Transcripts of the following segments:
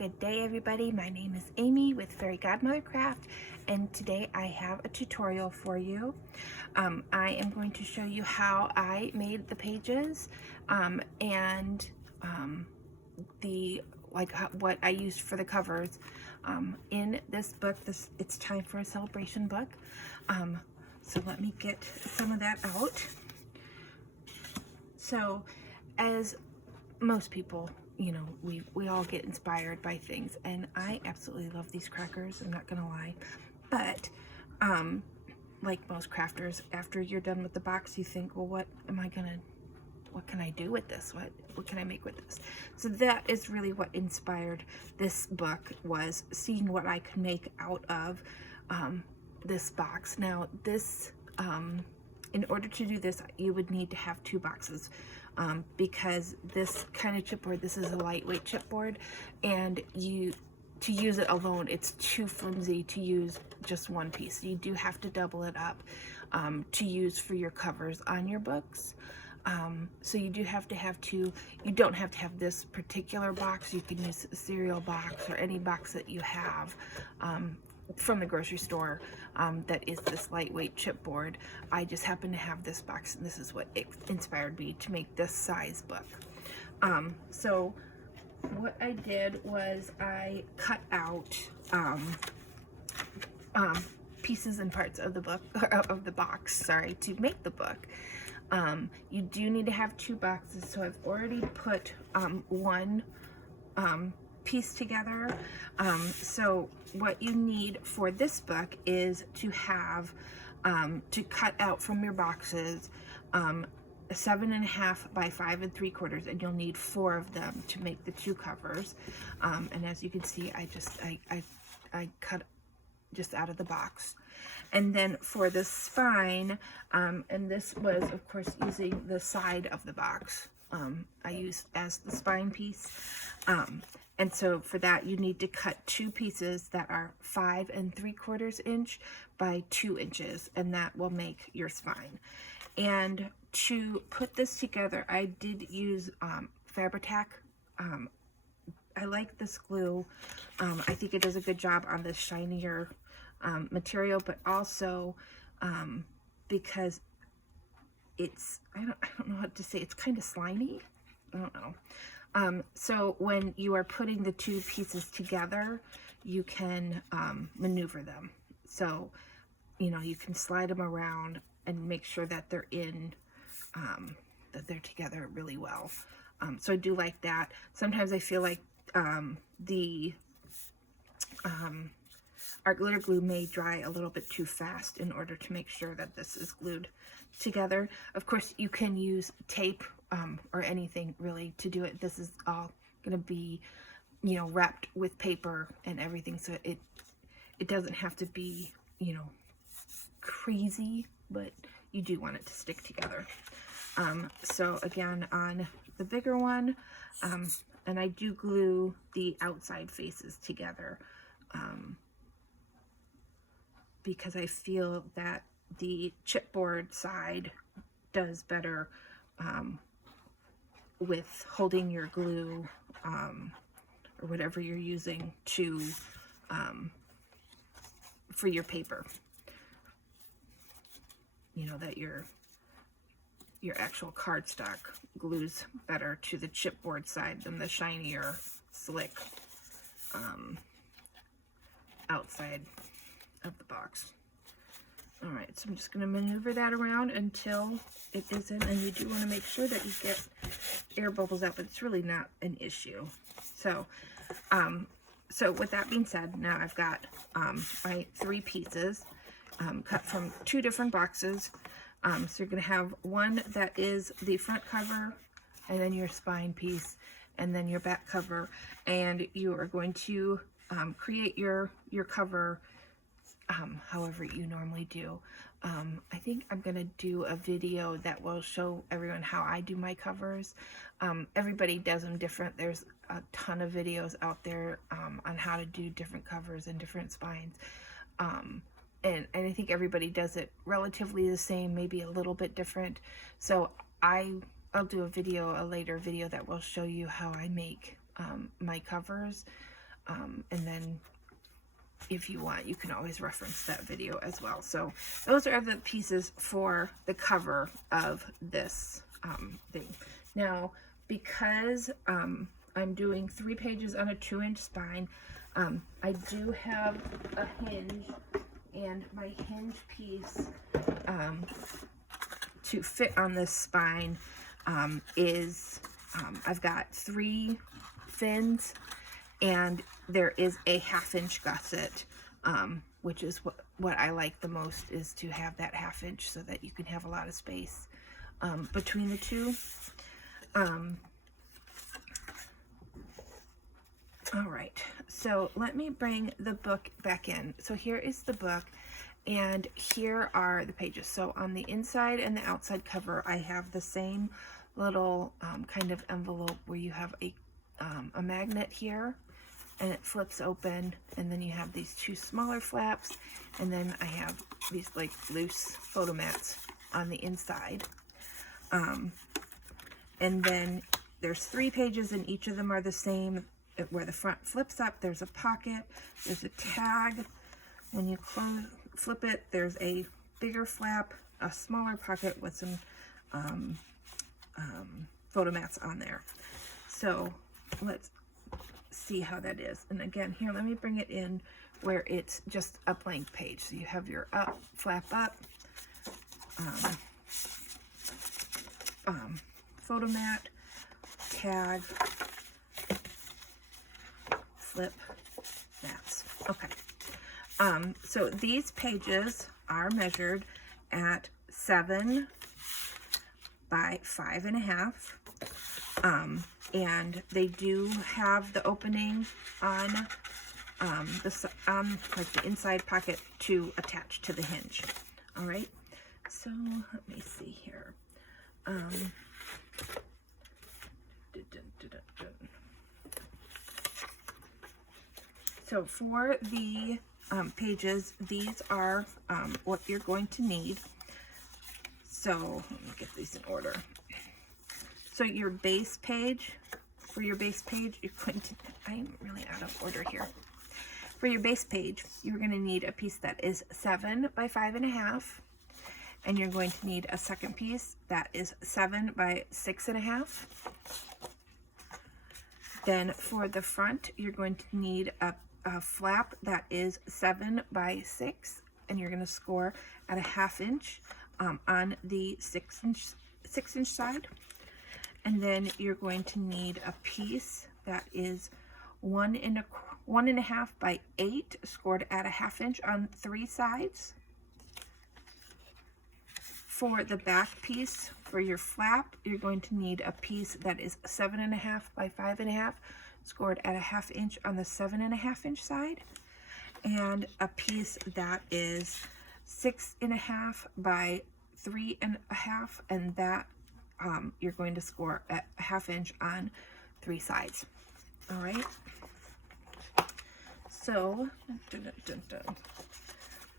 Good day everybody, my name is Amy with Fairy Godmother Craft, and today I have a tutorial for you. I am going to show you how I made the pages and what I used for the covers in this book. It's Time for a Celebration book. So let me get some of that out. So as most people, you know, we all get inspired by things, and I absolutely love these crackers, I'm not gonna lie. But like most crafters, after you're done with the box, you think, well, what can I do with this? What can I make with this? So that is really what inspired this book, was seeing what I could make out of this box. Now this, in order to do this, you would need to have two boxes. Because this kind of chipboard, this is a lightweight chipboard, and to use it alone, it's too flimsy to use just one piece. You do have to double it up to use for your covers on your books. So you do have to have two. You don't have to have this particular box. You can use a cereal box or any box that you have from the grocery store that is this lightweight chipboard. I just happen to have this box, and this is what inspired me to make this size book. So what I did was I cut out pieces and parts of the book, of the box, sorry, to make the book. You do need to have two boxes, so I've already put one piece together. So what you need for this book is to have to cut out from your boxes 7.5 by 5 3/4, and you'll need 4 of them to make the two covers. And as you can see, I cut just out of the box. And then for the spine, and this was of course using the side of the box, I used as the spine piece. And so for that, you need to cut two pieces that are 5 3/4 inch by 2 inches, and that will make your spine. And to put this together, I did use Fabri-Tac. I like this glue. I think it does a good job on this shinier material, but also because it's, I don't know what to say, it's kind of slimy. I don't know. So when you are putting the two pieces together, you can maneuver them. So, you know, you can slide them around and make sure that they're in, that they're together really well. So I do like that. Sometimes I feel like the art glitter glue may dry a little bit too fast in order to make sure that this is glued together. Of course, you can use tape or anything really to do it. This is all going to be, you know, wrapped with paper and everything, so it doesn't have to be, you know, crazy, but you do want it to stick together. So again, on the bigger one, and I do glue the outside faces together because I feel that the chipboard side does better with holding your glue or whatever you're using to for your paper. You know, that your actual cardstock glues better to the chipboard side than the shinier, slick outside of the box. All right, so I'm just going to maneuver that around until it isn't, and you do want to make sure that you get air bubbles out, but it's really not an issue. So, so with that being said, now I've got my 3 pieces cut from 2 different boxes. So you're going to have one that is the front cover, and then your spine piece, and then your back cover, and you are going to create your cover however you normally do. I think I'm going to do a video that will show everyone how I do my covers. Everybody does them different. There's a ton of videos out there on how to do different covers and different spines. And I think everybody does it relatively the same, maybe a little bit different. So I'll do a later video that will show you how I make my covers. And then if you want, you can always reference that video as well. So those are the pieces for the cover of this thing. Now, because I'm doing 3 pages on a 2-inch spine, I do have a hinge, and my hinge piece to fit on this spine is I've got 3 fins, and there is a 1/2 inch gusset, which is what I like the most, is to have that 1/2 inch so that you can have a lot of space between the two. All right, so let me bring the book back in. So here is the book, and here are the pages. So on the inside and the outside cover, I have the same little kind of envelope where you have a magnet here, and it flips open, and then you have these 2 smaller flaps, and then I have these like loose photo mats on the inside. And then there's 3 pages, and each of them are the same. Where the front flips up, there's a pocket, there's a tag. When you flip it, there's a bigger flap, a smaller pocket with some photo mats on there. So let's see how that is. And again, here, let me bring it in where it's just a blank page. So you have your flap up, photo mat, tag, flip mats. Okay. So these pages are measured at 7 by 5.5. And they do have the opening on like the inside pocket to attach to the hinge. All right. So let me see here. So for the pages, these are what you're going to need. So let me get these in order. So your base page, for your base page, you're going to, I'm really out of order here. For your base page, you're going to need a piece that is 7 by 5.5, and you're going to need a second piece that is 7 by 6.5. Then for the front, you're going to need a flap that is 7 by 6, and you're going to score at a 1/2 inch on the 6-inch side. And then you're going to need a piece that is 1.5 by 8, scored at a 1/2 inch on 3 sides. For the back piece, for your flap, you're going to need a piece that is 7.5 by 5.5, scored at a 1/2 inch on the 7.5 inch side, and a piece that is 6.5 by 3.5, and that you're going to score at a 1/2 inch on 3 sides. All right. So,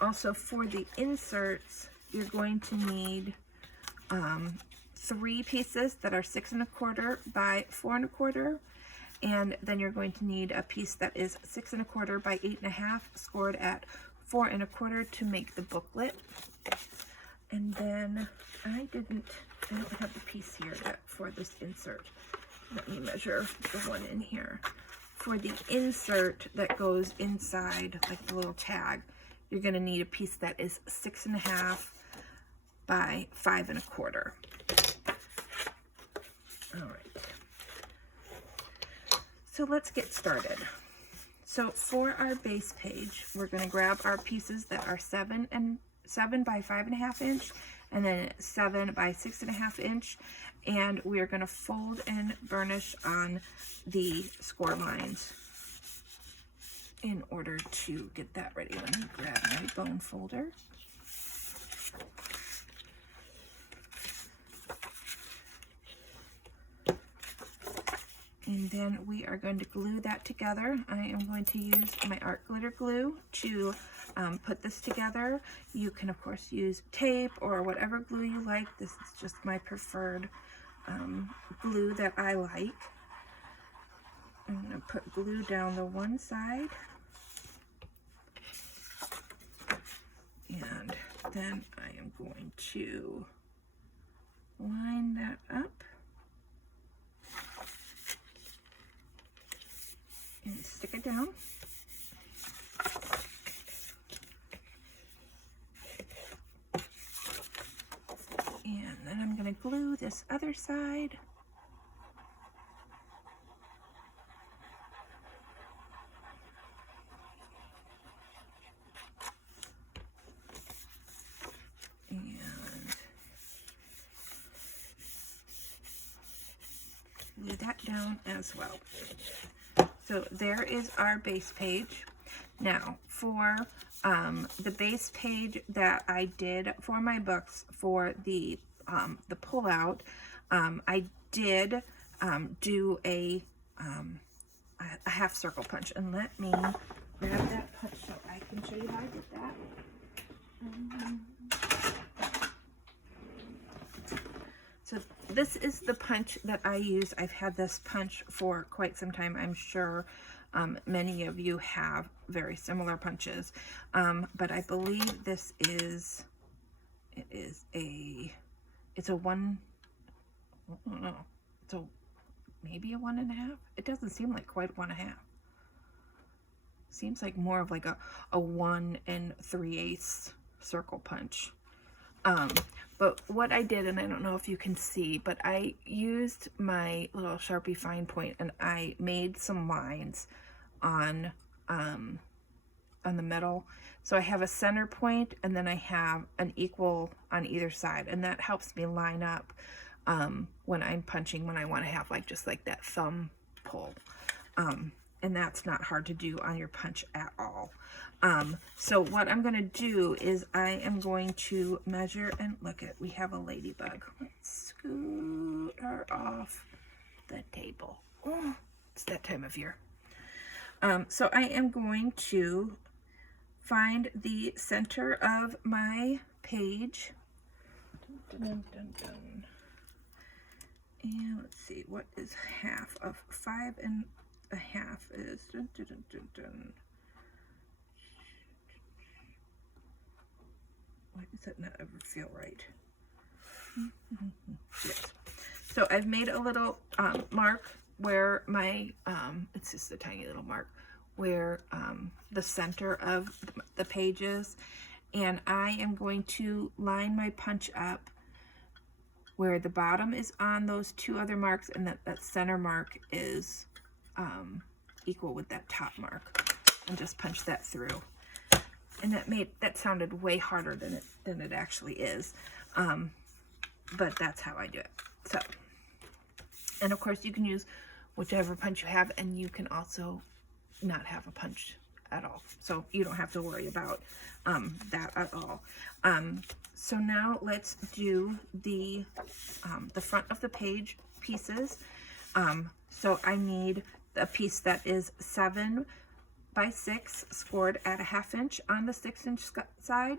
also for the inserts, you're going to need 3 pieces that are 6.25 by 4.25, and then you're going to need a piece that is 6.25 by 8.5, scored at 4.25 to make the booklet. And then I don't have the piece here yet for this insert. Let me measure the one in here. For the insert that goes inside, like the little tag, you're going to need a piece that is 6.5 by 5.25. All right. So let's get started. So for our base page, we're going to grab our pieces that are 7 by 5.5 inch, and then 7 by 6.5 inch, and we are going to fold and burnish on the score lines in order to get that ready. Let me grab my bone folder. And then we are going to glue that together. I am going to use my art glitter glue to put this together. You can of course use tape or whatever glue you like. This is just my preferred glue that I like. I'm going to put glue down the one side. And then I am going to line that up and stick it down. And then I'm going to glue this other side. Glue that down as well. So there is our base page. Now for the base page that I did for my books for the pullout, I did do a half circle punch, and let me grab that punch so I can show you how I did that. So this is the punch that I use. I've had this punch for quite some time. I'm sure many of you have very similar punches, but I believe this is, it's a one, I don't know, it's a, maybe a 1.5. It doesn't seem like quite 1.5. Seems like more of like a 1 3/8 circle punch. But what I did, and I don't know if you can see, but I used my little Sharpie fine point and I made some lines on the middle. So I have a center point and then I have an equal on either side, and that helps me line up when I'm punching, when I want to have like just like that thumb pull. And that's not hard to do on your punch at all. So what I'm going to do is I am going to measure, and look at, we have a ladybug. Let's scoot her off the table. Oh, it's that time of year. So I am going to find the center of my page. Dun, dun, dun, dun. And let's see, what is half of 5.5 is? Dun, dun, dun, dun, dun. Why does that not ever feel right? Yes. So I've made a little mark where my, it's just a tiny little mark, where the center of the page is. And I am going to line my punch up where the bottom is on those two other marks, and that center mark is equal with that top mark, and just punch that through. And that sounded way harder than it actually is, but that's how I do it. So, and of course you can use whichever punch you have, and you can also not have a punch at all, so you don't have to worry about that at all. So now let's do the front of the page pieces. So I need a piece that is 7 by 6 scored at a 1/2 inch on the 6-inch side,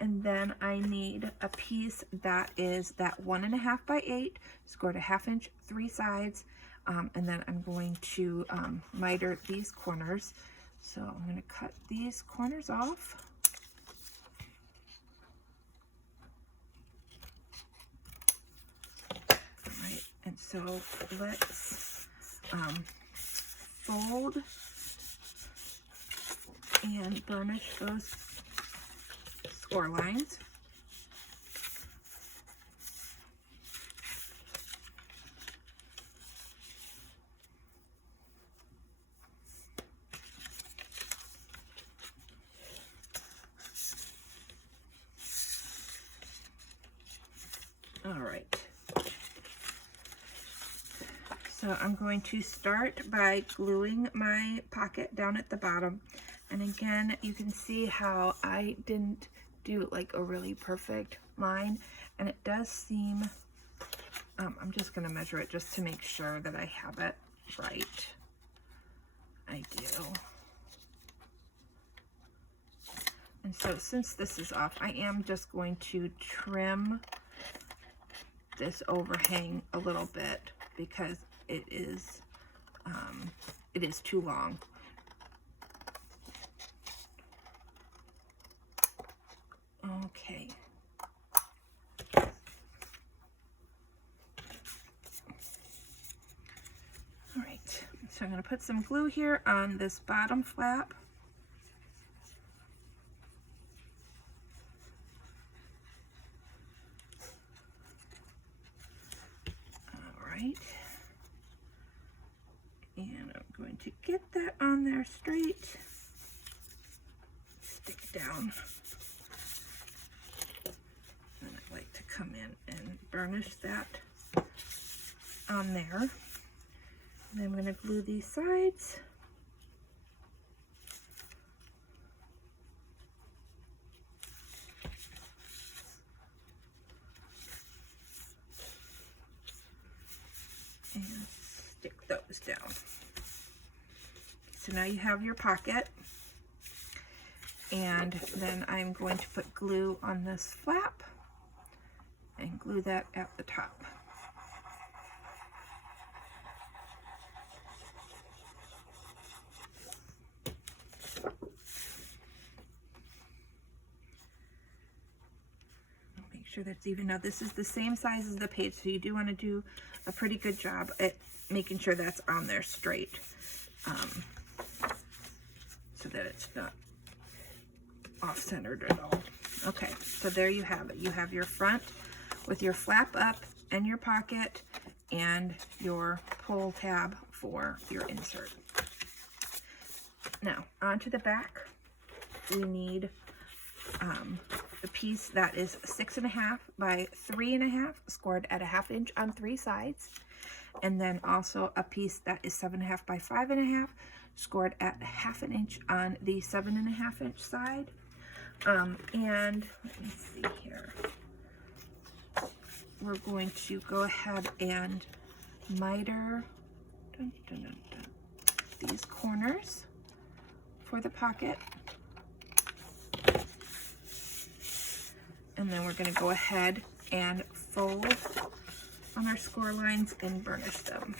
and then I need a piece that is that 1.5 by 8 scored a 1/2 inch 3 sides, and then I'm going to miter these corners. So I'm going to cut these corners off. All right, and so let's fold and burnish those score lines. All right. So I'm going to start by gluing my pocket down at the bottom. And again, you can see how I didn't do like a really perfect line, and it does seem, I'm just going to measure it just to make sure that I have it right. I do. And so since this is off, I am just going to trim this overhang a little bit because it is it is too long. Okay. All right, so I'm going to put some glue here on this bottom flap. All right. And I'm going to get that on there straight. Stick it down. And I like to come in and burnish that on there. And then I'm going to glue these sides. And stick those down. So now you have your pocket. And then I'm going to put glue on this flap and glue that at the top. Make sure that's even. Now this is the same size as the page, so you do want to do a pretty good job at making sure that's on there straight, so that it's not off-centered at all. Okay, so there you have it. You have your front with your flap up and your pocket and your pull tab for your insert. Now, onto the back, we need the piece that is 6.5 by 3.5, scored at a 1/2 inch on 3 sides. And then also a piece that is 7.5 by 5.5, scored at 1/2 inch on the 7.5 inch side. And let me see here. We're going to go ahead and miter these corners for the pocket. And then we're going to go ahead and fold on our score lines and burnish them.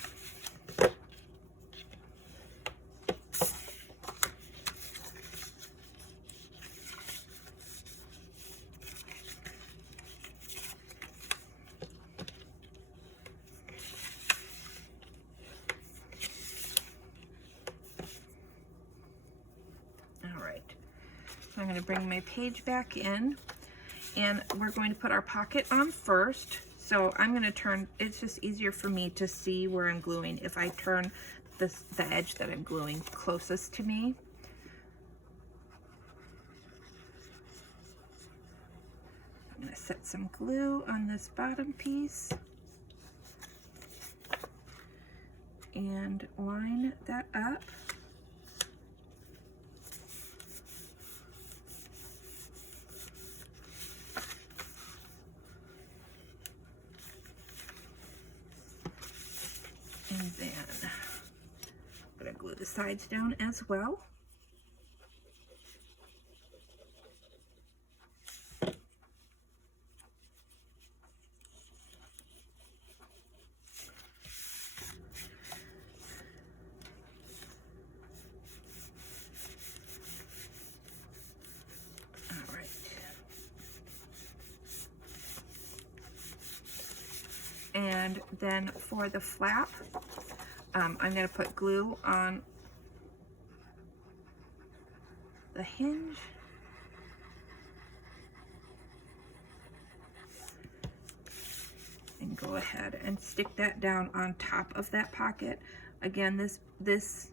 All right, so I'm going to bring my page back in. And we're going to put our pocket on first. So I'm going to turn, it's just easier for me to see where I'm gluing if I turn the edge that I'm gluing closest to me. I'm going to set some glue on this bottom piece and line that up. And then I'm going to glue the sides down as well. All right. And then for the flap, I'm going to put glue on the hinge. And go ahead and stick that down on top of that pocket. Again, this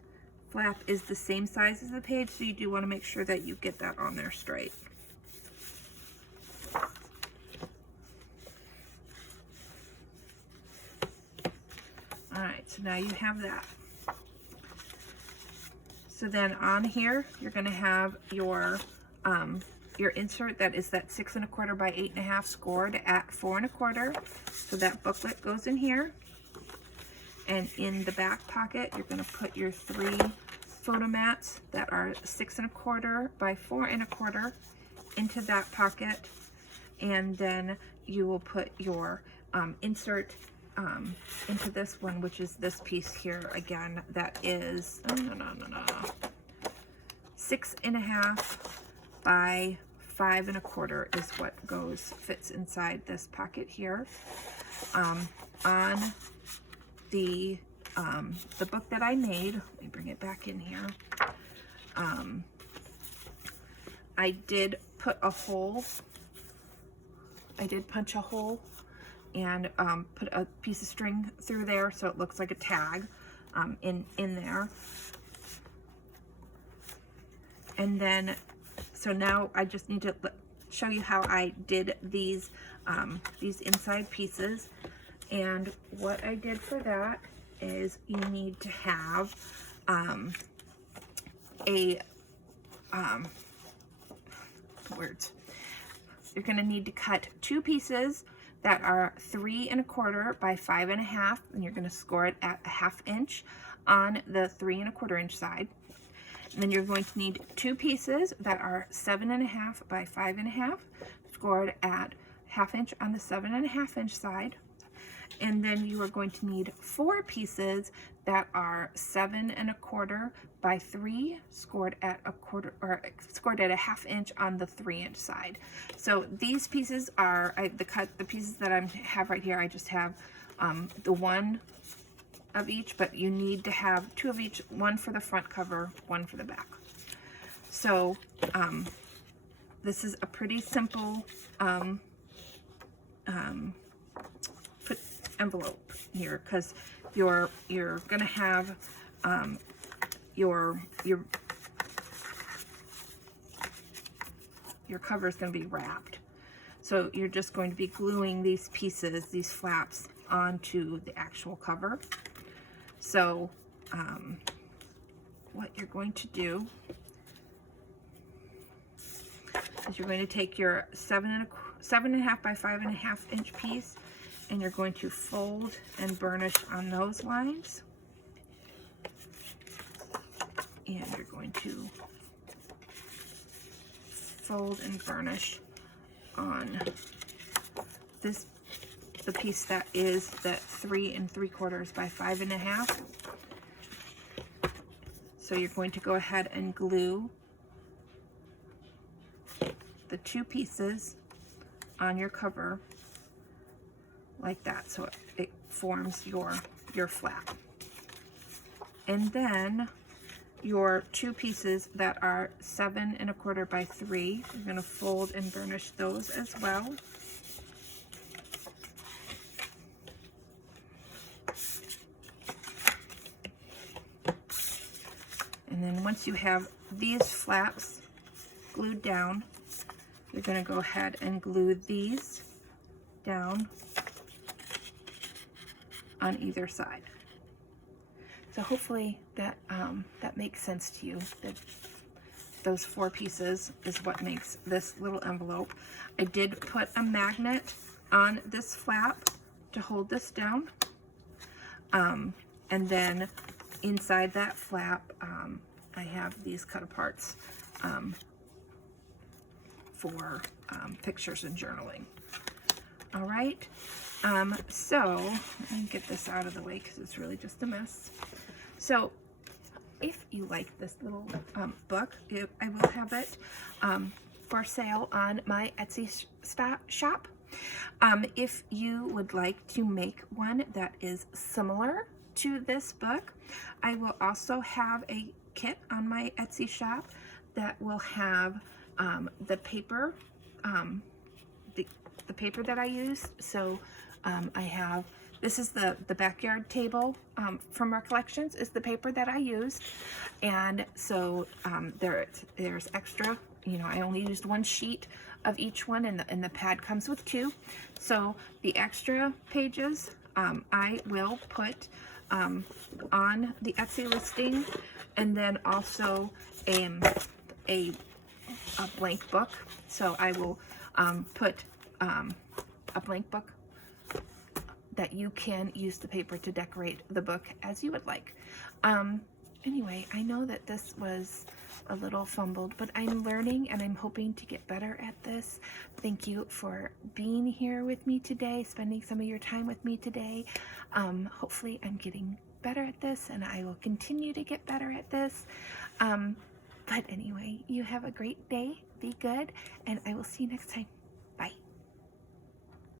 flap is the same size as the page, so you do want to make sure that you get that on there straight. All right, so now you have that. So then on here, you're going to have your insert that is that 6 1/4 by 8 1/2 scored at 4 1/4. So that booklet goes in here. And in the back pocket, you're going to put your 3 photo mats that are 6 1/4 by 4 1/4 into that pocket. And then you will put your insert into this one, which is this piece here again. That is 6.5 by 5 1/4 is what fits inside this pocket here. On the book that I made, let me bring it back in here. I did put a hole. I did punch a hole and put a piece of string through there so it looks like a tag in there. And then, so now I just need to show you how I did these inside pieces. And what I did for that is you need to have you're going to need to cut 2 pieces that are 3 1/4 by 5 1/2, and you're going to score it at 1/2 inch on the 3 1/4 inch side. And then you're going to need 2 pieces that are 7 1/2 by 5 1/2, scored at 1/2 inch on the 7 1/2 inch side. And then you are going to need 4 pieces that are 7 1/4 by 3, scored at 1/2 inch on the 3 inch side. So these pieces are the pieces that I have right here. I just have the one of each, but you need to have 2 of each, one for the front cover, one for the back. So this is a pretty simple envelope here, because you're gonna have your cover is going to be wrapped. So you're just going to be gluing these pieces, these flaps, onto the actual cover. So what you're going to do is you're going to take your 7 1/2 by 5 1/2 inch piece, and you're going to fold and burnish on those lines. And you're going to fold and burnish on the piece that is the 3 3/4 by 5 1/2. So you're going to go ahead and glue the 2 pieces on your cover like that, so it forms your flap. And then your 2 pieces that are 7 1/4 by 3, you're going to fold and burnish those as well. And then once you have these flaps glued down, you're going to go ahead and glue these down on either side. So hopefully that that makes sense to you, that those 4 pieces is what makes this little envelope. I did put a magnet on this flap to hold this down. And then inside that flap, I have these cut aparts for pictures and journaling. All right. So let me get this out of the way because it's really just a mess. So if you like this little book, I will have it for sale on my Etsy shop. If you would like to make one that is similar to this book, I will also have a kit on my Etsy shop that will have the paper, the paper that I use. So I have, this is the backyard table from Recollections is the paper that I used. And so there's extra, you know, I only used 1 sheet of each one, and the pad comes with 2. So the extra pages I will put on the Etsy listing, and then also a blank book. So I will put a blank book that you can use the paper to decorate the book as you would like. anyway, I know that this was a little fumbled, but I'm learning and I'm hoping to get better at this. Thank you for being here with me today, spending some of your time with me today. Hopefully I'm getting better at this, and I will continue to get better at this. But anyway, you have a great day. Be good, and I will see you next time.